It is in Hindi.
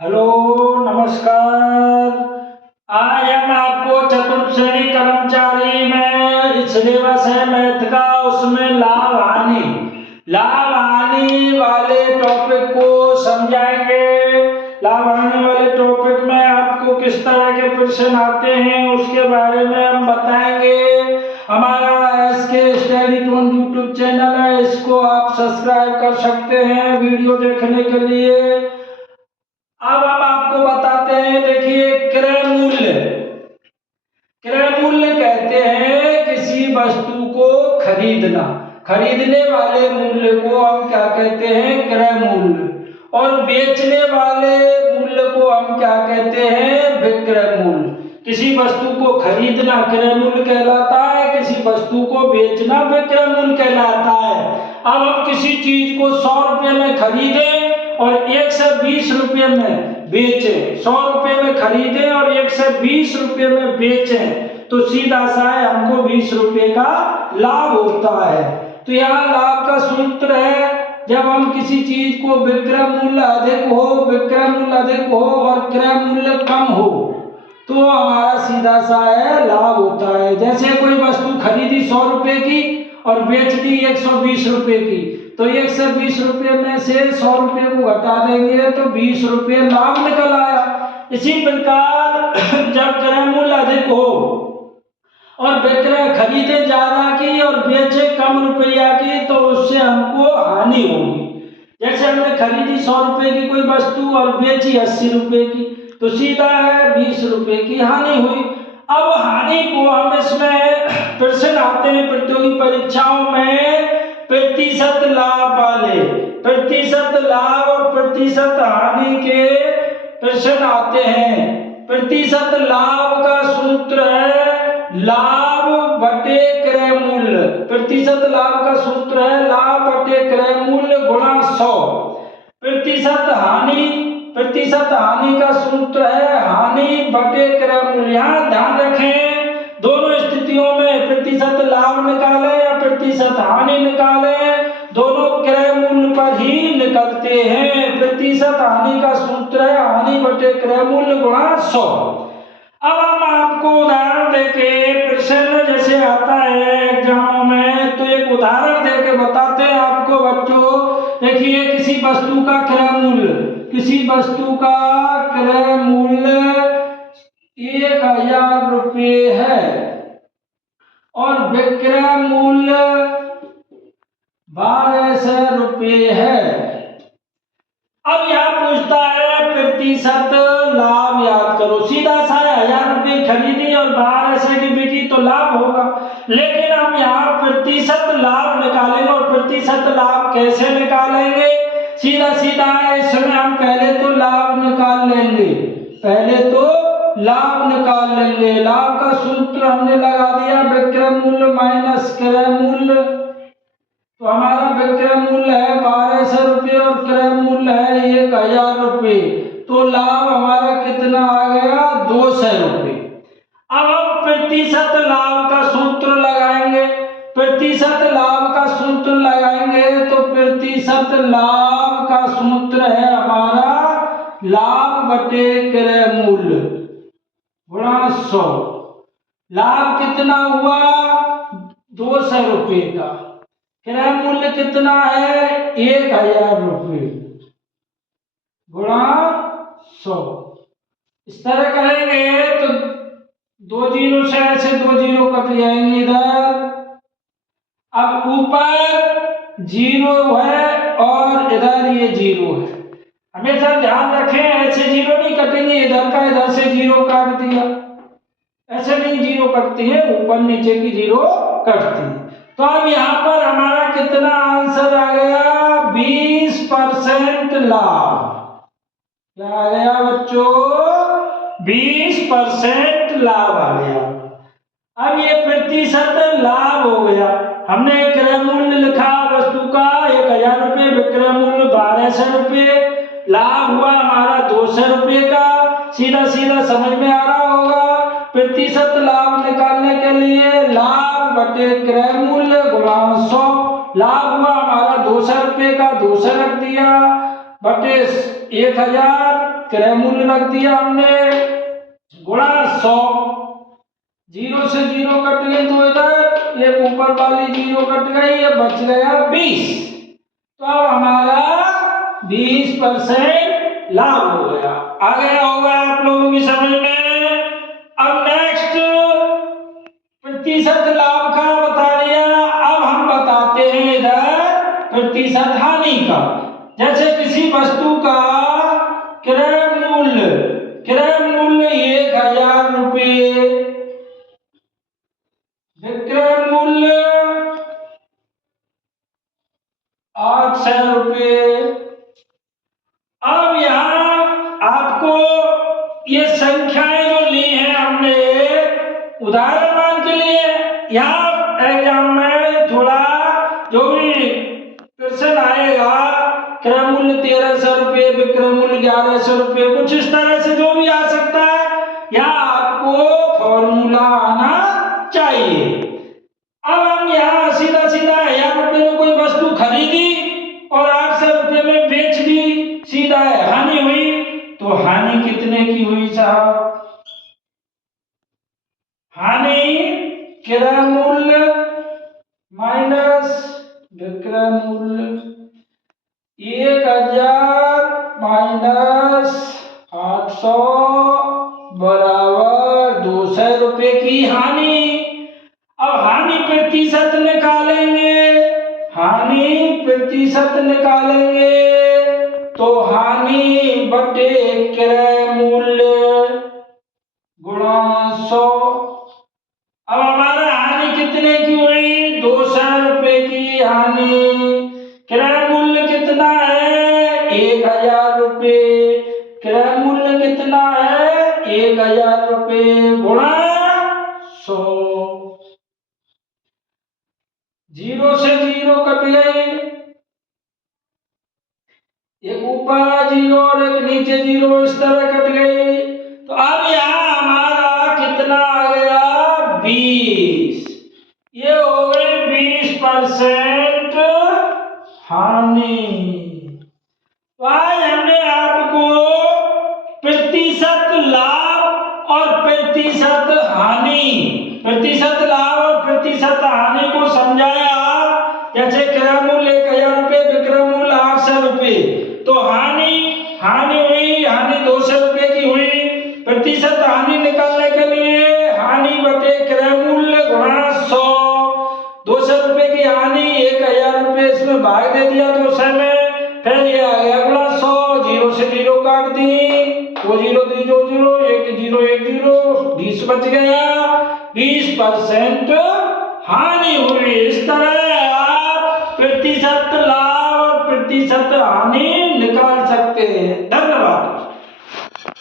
हेलो, नमस्कार। आज हम आपको चतुर्थ श्रेणी कर्मचारी में सिलेबस है मैथ का, उसमें लाभ हानि वाले टॉपिक को समझाएंगे। लाभ हानि वाले टॉपिक में आपको किस तरह के प्रश्न आते हैं उसके बारे में हम बताएंगे। हमारा SK study toon YouTube channel है, इसको आप सब्सक्राइब कर सकते हैं वीडियो देखने के लिए। अब हम आपको बताते हैं, देखिए क्रय मूल्य। क्रय मूल्य कहते हैं किसी वस्तु को खरीदना, खरीदने वाले मूल्य को हम क्या कहते हैं, क्रय मूल्य। और बेचने वाले मूल्य को हम क्या कहते हैं, विक्रय मूल्य। किसी वस्तु को खरीदना क्रय मूल्य कहलाता है, किसी वस्तु को बेचना विक्रय मूल्य कहलाता है। अब हम किसी चीज को 100 रुपये में खरीदें और 120 रुपये में बेचें, 100 रुपये में खरीदें और 120 रुपये में बेचें, तो सीधा सा है हमको 20 रुपये का लाभ होता है। तो यहाँ लाभ का सूत्र है, जब हम किसी चीज को विक्रय मूल्य अधिक हो और क्रय मूल्य कम हो तो हमारा सीधा सा है लाभ होता है। जैसे कोई वस्तु खरीदी 100 रुपये की और बेच दी 120 रुपये की, तो 120 रुपये में से 100 रुपये को घटा देंगे तो 20 रुपये लाभ निकल आया। इसी प्रकार जब क्रय मूल्य अधिक हो और विक्रय खरीदे ज्यादा की और बेचे कम रुपया की, तो उससे हमको हानि होगी। जैसे हमने खरीदी 100 रुपये की कोई वस्तु और बेची 80 रुपये की, तो सीधा है 20 रुपये की हानि हुई। अब हानि को हम इसमें प्रश्न आते हैं प्रतियोगी परीक्षाओं में, प्रतिशत लाभ वाले, प्रतिशत लाभ और प्रतिशत हानि के प्रश्न आते हैं। प्रतिशत लाभ का सूत्र है लाभ बटे क्रय मूल्य। प्रतिशत लाभ का सूत्र है लाभ बटे क्रय मूल्य गुणा 100। प्रतिशत हानि का सूत्र है हानि बटे क्रय मूल्य। यहाँ ध्यान रखें, दोनों स्थितियों में प्रतिशत लाभ निकाले या प्रतिशत हानि निकाले, दोनों क्रय मूल्य पर ही निकलते हैं। प्रतिशत हानि का सूत्र है हानि बटे क्रय मूल्य गुणा 100। अब हम आपको उदाहरण देके प्रश्न जैसे आता है एग्जामों में, तो एक उदाहरण देके बताते हैं आपको बच्चों। देखिए किसी वस्तु का क्रय मूल्य, किसी वस्तु का क्रय मूल्य 1000 रुपये है और विक्रय मूल्य 1200 रुपये है। अब यहाँ पूछता है प्रतिशत लाभ याद करो। सीधा सा 1000 रुपये खरीदी और 1200 की बिकी तो लाभ होगा, लेकिन हम यहाँ प्रतिशत लाभ निकालेंगे। और प्रतिशत लाभ कैसे निकालेंगे, सीधा सीधा है, इसमें हम पहले तो लाभ निकाल लेंगे, लाभ का सूत्र हमने लगा दिया विक्रय मूल्य माइनस क्रय मूल्य। तो हमारा विक्रय मूल्य है 1200 रुपये और क्रय मूल्य है 1000 रुपये, तो लाभ हमारा कितना आ गया, 200 रुपये। अब हम प्रतिशत लाभ का सूत्र लगाएंगे, प्रतिशत लाभ का सूत्र लगाएंगे तो प्रतिशत लाभ का सूत्र है हमारा लाभ बटे क्रय मूल्य गुणा 100। लाभ कितना हुआ, 200 रुपये का, क्रय मूल्य कितना है 1000 रुपये गुणा 100। इस तरह करेंगे तो 2 जीरो से ऐसे 2 जीरो कट जाएंगे इधर। अब ऊपर 0 है और इधर ये 0 है। हमेशा ध्यान रखें, ऐसे 0 नहीं कटेंगे, इधर का इधर से 0 काट दिया, ऐसे नहीं 0 कटती है, ऊपर नीचे की 0 कटती है। तो अब यहाँ पर हमारा कितना आंसर आ गया, 20% लाभ। क्या आ गया बच्चों, 20% लाभ आ गया। अब ये प्रतिशत लाभ हो गया। हमने क्रय मूल्य लिखा वस्तु का 1000 रुपये, विक्रय मूल्य 1200 रुपये, लाभ हुआ हमारा 200 रुपये का। सीधा सीधा समझ में आ रहा होगा। प्रतिशत लाभ निकालने के लिए लाभ बटे क्रय मूल्य गुणा 100। लाभ हुआ हमारा 200 रुपये का, 200 रख दिया, बटे 1000 क्रय मूल्य रख दिया हमने गुणा 100। 0 से 0 कट गए तो इधर ये ऊपर वाली 0 कट गई, ये बच गया 20। तो अब हमारा 20% लाभ हो गया। आ गया होगा आप लोगों की समझ में। अब नेक्स्ट प्रतिशत लाभ का बता दिया, अब हम बताते हैं इधर प्रतिशत हानि का। जैसे किसी वस्तु का क्रय मूल्य 1000 रुपये, विक्रय मूल्य 800 रुपये। अब यहाँ आपको ये संख्याएं जो ली हैं हमने उदाहरण मान के लिए, यहाँ एग्जाम में थोड़ा जो भी क्वेश्चन आएगा क्रय मूल्य 1300 रुपये, विक्रय मूल्य 1100 रुपये, कुछ इस तरह से जो भी आ सकता है, यहाँ आपको फॉर्मूला आना चाहिए। अब हम यहाँ सीधा 1000 रुपये में कोई वस्तु खरीदी और 800 रुपये में बेच दी, सीधा हानि हुई। तो हानि कितने की हुई साहब? हानि क्रय मूल्य माइनस विक्रय मूल्य, 1000 माइनस 800 बराबर 200 रुपये की हानि। अब हानि प्रतिशत निकालेंगे, तो हानि बटे क्रय मूल्य गुणा 100। अब हमारा हानि कितने की हुई? 200 रुपये की हानि। क्रय मूल्य कितना है? 1000 रुपये। क्रय मूल्य कितना है? 1000 रुपये गुणा 100। 0 से 0 कट गए, एक ऊपर 0 और एक नीचे 0, इस तरह कट गई। तो अब यहाँ हमारा कितना आ गया? 20। ये हो गए 20% हानि। तो आज हमने आपको प्रतिशत लाभ और प्रतिशत हानि, प्रतिशत लाभ और प्रतिशत हानि को समझाया। जैसे क्रय मूल्य 1000 रुपये, विक्रय मूल्य 800 रुपये, तो हानि हुई, हानि 200 रुपये की हुई। प्रतिशत हानि निकालने के लिए हानि बटे क्रय मूल्य गुणा 100। 200 रुपये की हानि, 1000 रुपये इसमें भाग दे दिया 200 में, फिर ये आ गया गुणा 100। 0 से 0 काट दी, 2 0 3 2 0, 1 0 1 0, 20 बच गया। 20% हानि हुई। इस तरह आप प्रतिशत लाभ और प्रतिशत हानि निकाल सकते हैं।